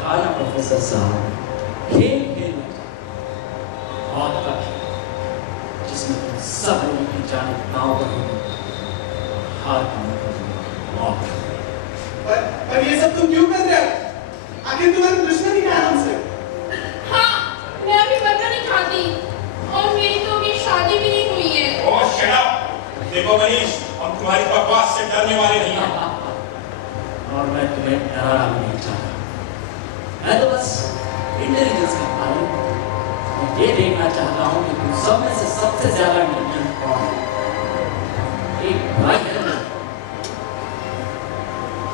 था ना प्रोफेसर साहब, खेल खेल मौत का खेल, जिसमें तुम सब लोगों की जाने दांव पर होगी, हार का मतलब मौत। पर ये सब तुम क्यों कर रहे हो? आखिर तुम्हारी दुश्मनी क्या है हमसे? हाँ, मैं अभी बनना नहीं चाहती और मेरी तो अभी शादी भी नहीं हुई है। ओह शट अप! देखो मनीष, हम तुम्हारी बकवास से डरने वाले नहीं हैं। और मैं तुम्हें डराना भी नहीं चाहता। मैं तो बस इंटेलिजेंस का पालन और ये देखना चाहता हूँ कि तुम सब में से सबसे ज्यादा इंटेलिजेंट कौन है। एक भाई है ना,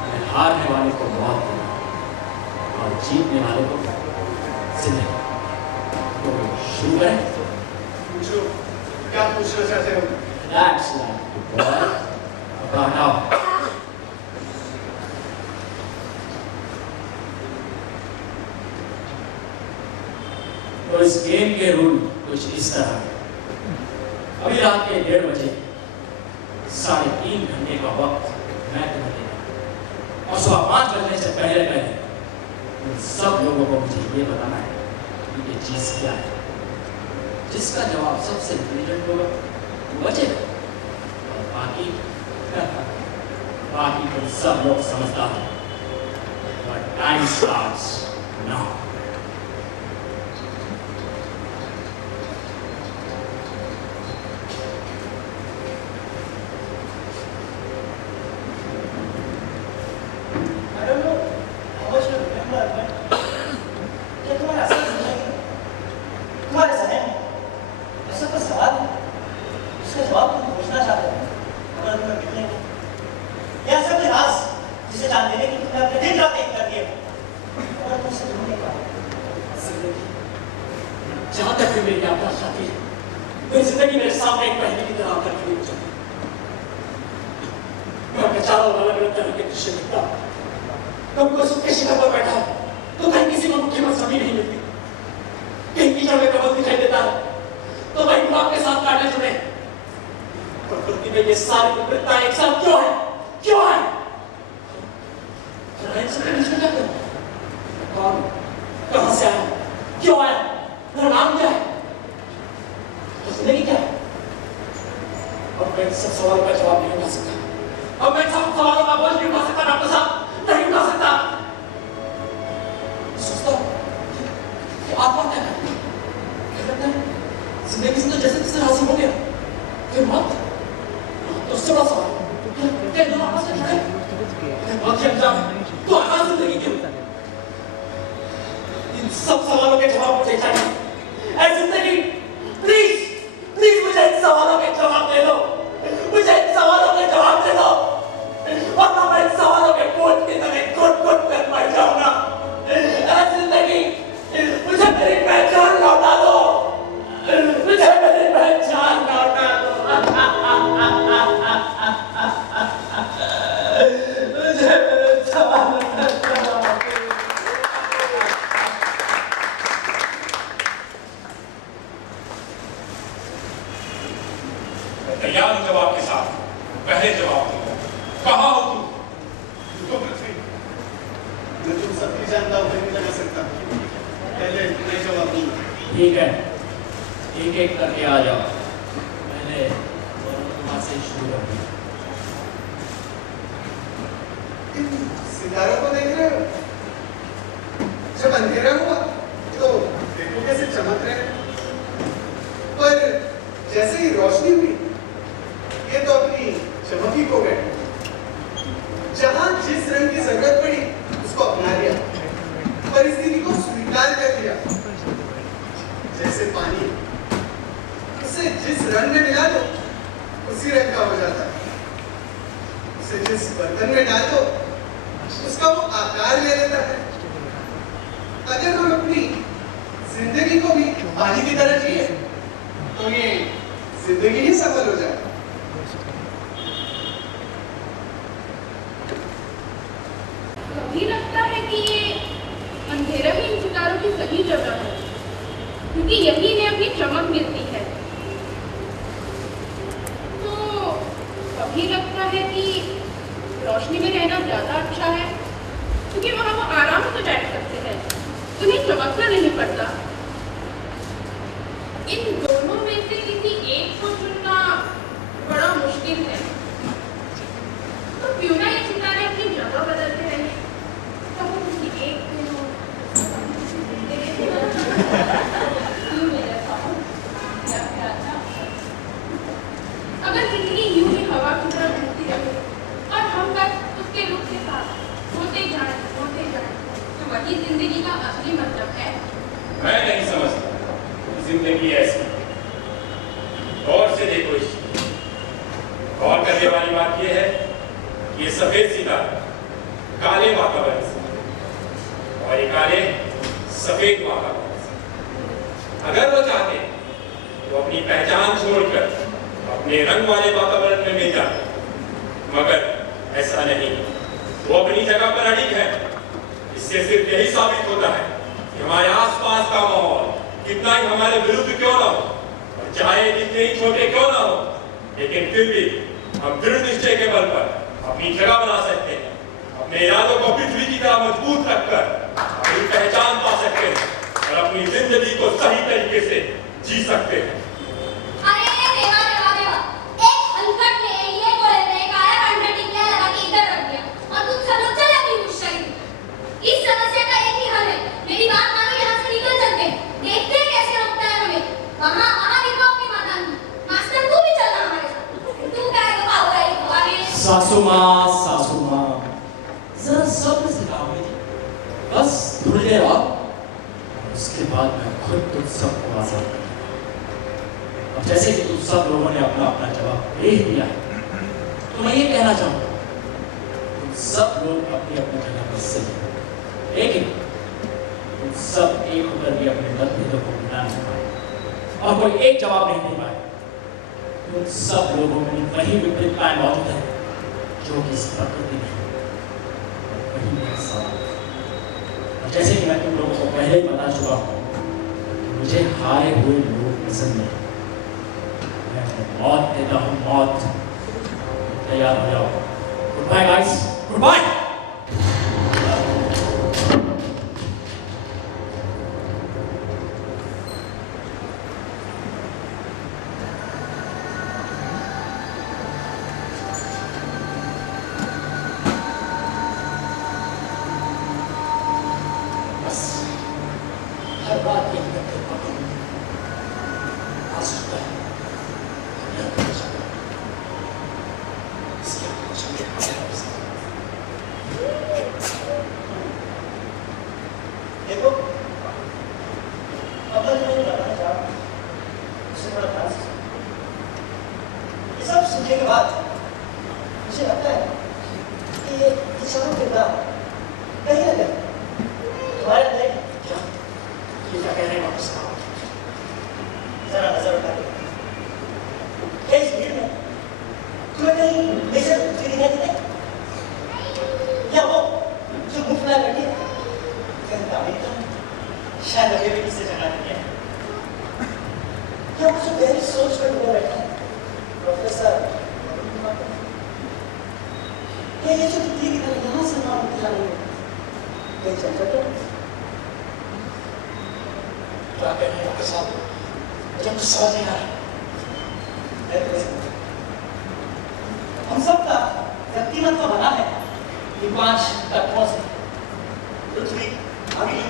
मैं हारने वाले को मौत देना और जीतने वाले को जिंदगी। तो शुरू करें? पूछो, क्या पूछना चाहते हो? That's like the boy. About now. तो इस गेम के रूल कुछ इस तरह है। अभी रात के 1:30 बजे 3.5 घंटे का वक्त मैं तुम्हें देगा और सुबह 5 बजने से पहले उन सब लोगों को मुझे ये बताना है कि ये चीज क्या है। जिसका जवाब सबसे इंटेलिजेंट होगा वो बचेगा और बाकी तो सब लोग समझदार हैं। But time starts now. जहां तक भी मेरी यात्रा जाती है, मेरी जिंदगी मेरे सामने एक पहेली की तरह आकर खड़ी हो जाती है। मैं अपने चारों अलग अलग तरह के दृश्य देखता हूं। कभी कोई सूखे शिखर पर बैठा है तो कहीं किसी को मुट्ठी में जमीन नहीं मिलती, कहीं कीचड़ में कमल दिखाई देता है तो वही गुलाब के साथ काटने जुड़े। प्रकृति में ये सारी विपरीतताएं एक साथ क्यों है? क्यों है? कौन? कहां से आया? क्यों आया? मेरा नाम क्या है? तो जिंदगी क्या है? अब मैं सब सवालों का जवाब नहीं उठा सकता। अब मैं सब सवालों का बोझ नहीं उठा सकता डॉक्टर साहब, नहीं उठा सकता। सोचता हूँ कि आत्मा क्या है? क्या करता है? जिंदगी से तो जैसे तैसे हासिल हो गया, फिर मौत तो उससे बड़ा सवाल क्या दोनों आपस में जुड़े? मौत के अंजाम तो आसान जिंदगी क्यों? इन सब सवालों के जवाब मुझे चाहिए। ऐ जिंदगी, प्लीज प्लीज मुझे इन सवालों के जवाब दे दो, मुझे इन सवालों के जवाब दे दो, वरना मैं इन सवालों के बोझ की तरह घुट-घुट कर मर जाऊंगा। ऐ जिंदगी, मुझे मेरी पहचान लौटा दो, मुझे मेरी पहचान लौटा दो। मुझे मेरे सवालों का जवाब दो। तैयार हूं जवाब के साथ। पहले जवाब दो, कहां हो तुम? तो पृथ्वी, मैं तुम सबकी जानता हूं, नहीं लगा सकता। पहले मैं जवाब दूंगा। ठीक है, एक एक करके आ जाओ। पहले वहाँ से शुरू करते हैं। सितारों को देख रहे हो? जब अंधेरा हुआ तो देखो कैसे चमक रहे हैं, पर जैसे ही रोशनी हुई ये तो अपनी चमक ही खो गए। जहां जिस रंग की जरूरत पड़ी उसको अपना लिया, परिस्थिति को स्वीकार कर लिया। जैसे पानी, उसे जिस रंग में मिला दो उसी रंग का हो जाता है, उसे जिस बर्तन में डाल दो उसका वो आकार ले लेता है। अगर हम अपनी जिंदगी को भी पानी की तरह जिए तो ये जिंदगी ही सफल हो जाए। कभी लगता है कि ये अंधेरा ही इन सितारों की सही जगह है, क्योंकि यही इन्हें अपनी चमक मिलती है। तो कभी लगता है कि रोशनी में रहना ज्यादा अच्छा है, क्योंकि वहां वो आराम से बैठ सकते हैं। उन्हें चमकना नहीं पड़ता। इन दोनों में से किसी एक को चुनना बड़ा मुश्किल है। तो क्यों ना ये सितारे अपनी जगह बदलते रहे, तो वो किसी एक पे हो, क्यों मेरा साहब? क्या ख्याल था? अगर जिंदगी यूं ही हवा की तरह घूमती रहे और हम बस उसके रुख के साथ होते जाएं, तो वही जिंदगी का असली मतलब है। मैं नहीं समझता जिंदगी ऐसी। गौर से देखो इस गौर करने वाली बात यह है कि ये सफेद सितारे काले वातावरण से और ये काले सफेद वातावरण से। अगर वो चाहते तो अपनी पहचान छोड़कर अपने रंग वाले वातावरण में मिल जाते, मगर ऐसा नहीं। वो अपनी जगह पर अड़िग है। इससे सिर्फ यही साबित होता है कि हमारे आसपास का माहौल कितना ही हमारे विरुद्ध क्यों ना हो, और चाहे जितने ही छोटे क्यों ना हो, लेकिन फिर भी हम दृढ़ निश्चय के बल पर अपनी जगह बना सकते हैं। अपने इरादों को पृथ्वी की तरह मजबूत रखकर अपनी पहचान पा सकते हैं और अपनी जिंदगी को सही तरीके से जी सकते हैं। अरे देवा देवा देवा, एक हलकट ने ये बोले थे काला कंठा टिकला लगा के इधर रख दिया और तुम सब लोग चले अपनी मुश्किल। इस समस्या का एक ही हल है, मेरी बात मानो, यहाँ से निकल चलते हैं। देखते हैं कैसे रोकता है हमें। वहाँ वहाँ देखो अपनी माता ने। मास्टर तू भी चलना हमारे साथ। तू क्या है बाबा ये तुम्हारे? सासू माँ, जरा सब्र से काम लीजिए। बस थोड़ी देर और उसके बाद मैं खुद तुम सबको आजाद कर दूंगा। अब जैसे कि तुम सब लोगों ने अपना अपना जवाब दे दिया है, तो मैं ये कहना चाहूँगा, तुम सब लोग अपनी अपनी जगह पर सही हो, लेकिन तुम सब एक होकर भी अपने मतभेदों को मिटा नहीं पाए और कोई एक जवाब नहीं दे पाए। तुम सब लोगों में वही विपरीतताएं मौजूद है जो कि इस प्रकृति में वही मेरा सवाल है। और जैसे कि मैं तुम लोगों को पहले ही बता चुका हूँ, मुझे हारे हुए लोग पसंद नहीं। मैं मौत देता हूँ, मौत। तैयार हो जाओ। Good bye guys, good bye. हर बात एक करके पकड़ आ सकता है, नहीं हो सकता। इसके देखो, अब मैं तुम्हें बताना चाह रहा हूँ, उसे थोड़ा ध्यान से सुनो। ये सब सुनने के बाद मुझे लगता है कि ये सब किरदार कहीं ना कहीं तुम्हारे अंदर ये क्या कह रहे हैं वापस आओ। जरा नजर उठा के क्या इस भीड़ में तुम्हें कहीं बेशक कुछ दिखाई देते या वो जो मुफ्त में बैठी है कहता अमेरिका शायद अभी भी किससे झगड़ा नहीं है या वो जो गहरी सोच में डूबा बैठा है प्रोफेसर क्या ये जो दिखती की तरह यहाँ से नाम उठा रही है कहीं चल चल क्या कह रहे हैं साहब, मुझे कुछ समझ नहीं आ रहा। हम सब का व्यक्तिमत्व बना है ये 5 तत्वों से: पृथ्वी, अग्नि,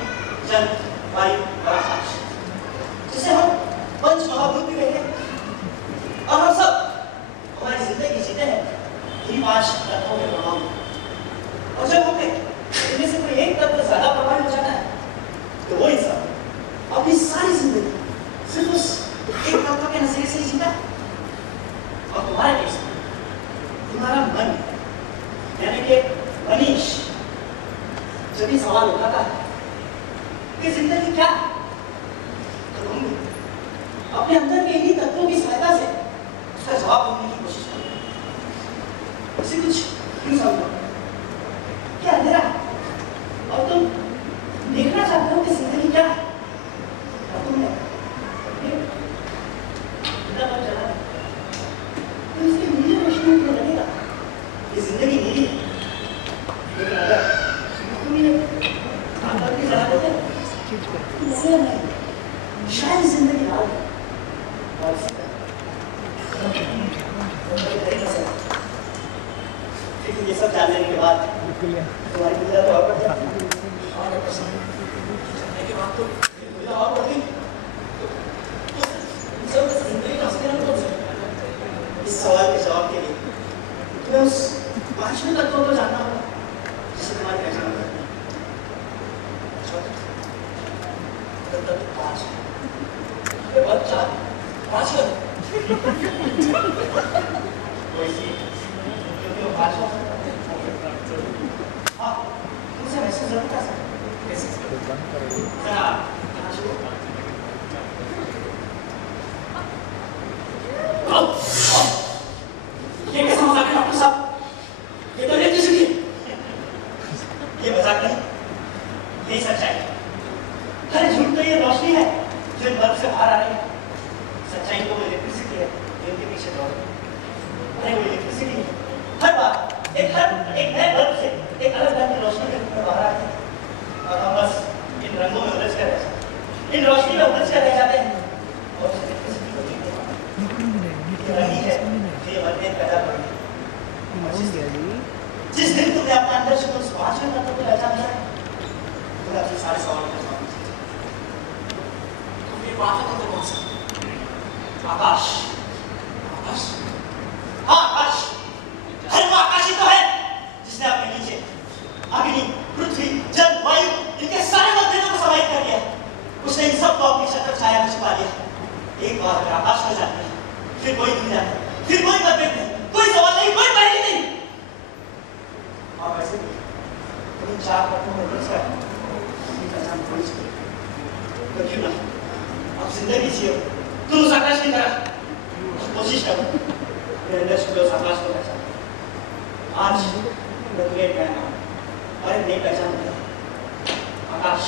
जल, वायु और आकाश, जिसे हम पंच महाभूत भी कहते हैं। और हम सब हमारी जिंदगी जीते हैं इन 5 तत्वों के प्रभाव में। और जब हमें इनमें से कोई एक तत्व ज्यादा प्रभावित हो जाता है तो वो इंसान अपनी सारी जिंदगी सिर्फ उस एक तत्व के नजरिए से ही जीता। और तुम्हारे केस में तुम्हारा मन यानी कि मनीष जब भी सवाल उठाता है कि जिंदगी क्या है, तो तुम अपने अंदर के इन्हीं तत्वों की सहायता से उसका जवाब ढूंढने की कोशिश करो। इसे कुछ क्यों समझो क्या अंधेरा है और तुम देखना चाहते हो कि जिंदगी क्या है, और तुमने इतना बन चला तो इसकी नीली रोशनी में लगेगा ये जिंदगी नीली है। लेकिन अगर तुम ये आकर के जला देते नहीं नहीं, शायद जिंदगी लाल है और इसी तरह लेकिन ये सब जान लेने के बाद तुम्हारी दुनिया तो और बढ़ जाती है। जानने के बाद तो दुनिया और बढ़ गई। सब जिंदगी का असली रंग कौन सा है? इस सवाल के जवाब के लिए तुम्हें उस 5वें तत्व को जानना होगा जिसे तुम्हारी पहचान करनी है। तत्व 5 ये बात 5 है। कोई सी क्योंकि वो 5वां हाँ तुमसे महसूस जरूर कर सकते हो। कैसे जरा ये कैसा मजाक है डॉक्टर साहब? ये तो इलेक्ट्रिसिटी है। ये मजाक नहीं, यही सच्चाई। अरे झूठ तो ये रोशनी है जो इन बल्ब से बाहर आ रही है। सच्चाई तो वो इलेक्ट्रिसिटी है जो इनके पीछे दौड़ रही है। अरे वो इलेक्ट्रिसिटी है हर बार एक नए बल्ब से एक अलग रंग की रोशनी के रूप में बाहर आती है और हम बस इन रंगों में उलझ कर रह जाते हैं, इन रोशनी में उलझ कर रह जाते हैं और उस इलेक्ट्रिसिटी को जीते हैं। ये रंग ही है जो ये मतभेद पैदा कर रही है। जिस दिन तुमने अपना अंदर से उस 5वें तत्व को पहचान लिया तुमने अपने सारे सवालों का जवाब दिया। तो ये बात है तो कौन सा? आकाश। आकाश? हाँ आकाश। अरे वो आकाश ही तो है जिसने अपने नीचे अग्नि, पृथ्वी, जल, वायु इनके सारे मतभेदों को समाहित कर दिया। उसने इन सबको अपनी छत्र छाया में छुपा लिया। एक बार अगर आकाश को जान लिया फिर कोई दुनिया नहीं, फिर कोई मतभेद नहीं, कोई सवाल नहीं, कोई पहेली नहीं। और वैसे भी तुम इन 4 तत्वों में घुस कर अपनी पहचान खोज चुके हो। तो क्यों ना अब जिंदगी जियो तुम उस आकाश की तरह कोशिश करो मेरे अंदर छुपे उस आकाश को पहचान। आज मैं तुम्हें एक नया नाम और एक नई पहचान दूंगा, आकाश।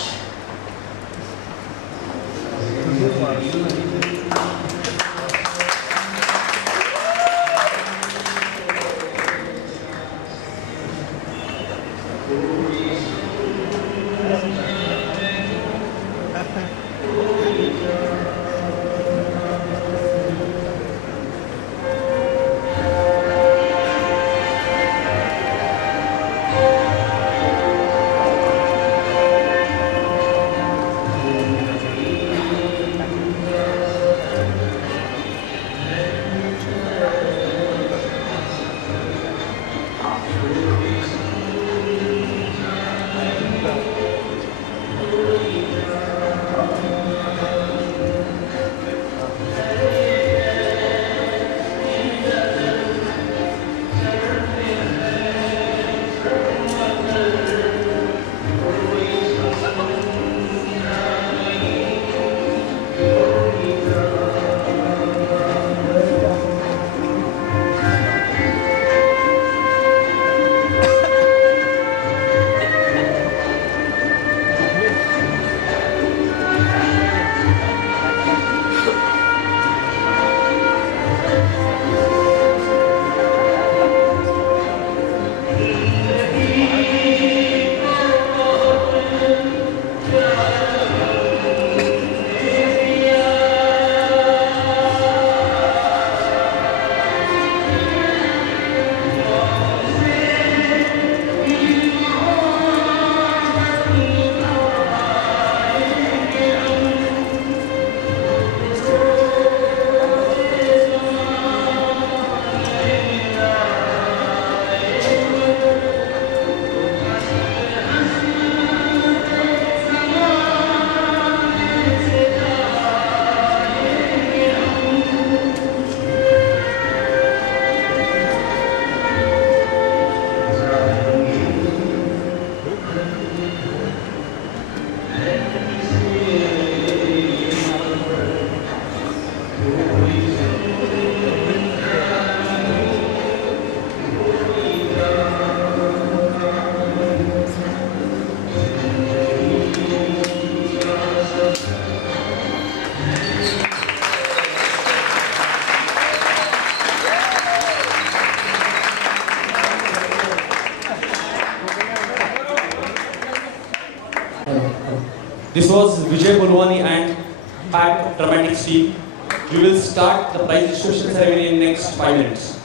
This was Vijay Bulwani and Pat Dramatics team. We will start the prize distribution ceremony in next 5 minutes.